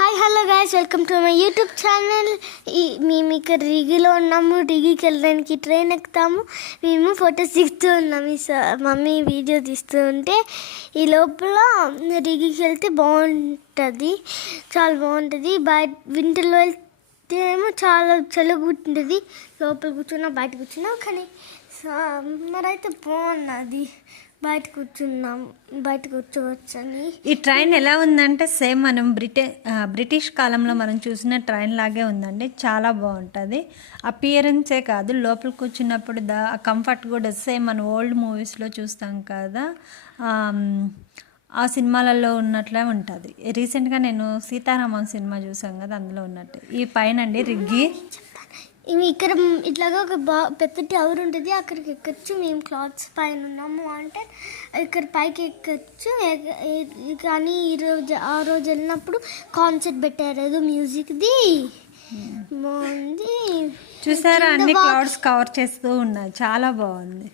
Hi hello guys, welcome to my YouTube channel. మేము ఇక్కడ రిగిలో ఉన్నాము. రిగికి వెళ్ళడానికి ట్రైన్ ఎక్కుతాము. మేము ఫొటోస్ తీస్తూ ఉన్నాము. మమ్మీ వీడియో తీస్తూ ఉంటే ఈ లోపల రిగికి వెళ్తే బాగుంటుంది, చాలా బాగుంటుంది. బయట వింటర్లో వెళ్తే ఏమో చాలా చల్లగా ఉంటుంది. లోపల కూర్చున్నా బయట కూర్చున్నాం, కానీ సమ్మర్ అయితే బాగున్నది. బయట కూర్చోవచ్చని. ఈ ట్రైన్ ఎలా ఉందంటే సేమ్ మనం బ్రిటిష్ కాలంలో మనం చూసిన ట్రైన్ లాగే ఉందండి. చాలా బాగుంటుంది. అపియరెన్సే కాదు, లోపల కూర్చున్నప్పుడు కంఫర్ట్ కూడా సేమ్ మనం ఓల్డ్ మూవీస్లో చూస్తాం కదా, ఆ సినిమాలలో ఉన్నట్లే ఉంటుంది. రీసెంట్గా నేను సీతారామం సినిమా చూసాం కదా, అందులో ఉన్నట్టు ఈ పైన అండి రిగ్గి. ఇక్కడ ఇట్లాగా ఒక పెద్ద టవర్ ఉంటుంది, అక్కడికి ఎక్కచ్చు. మేము క్లాత్స్ పైన ఉన్నాము అంటే ఇక్కడ పైకి ఎక్కచ్చు. కానీ ఆ రోజు వెళ్ళినప్పుడు కాన్సర్ట్ పెట్టారు, ఏదో మ్యూజిక్ది బాగుంది. చూసారా, అన్ని క్లౌడ్స్ కవర్ చేస్తూ ఉన్నాయి, చాలా బాగుంది.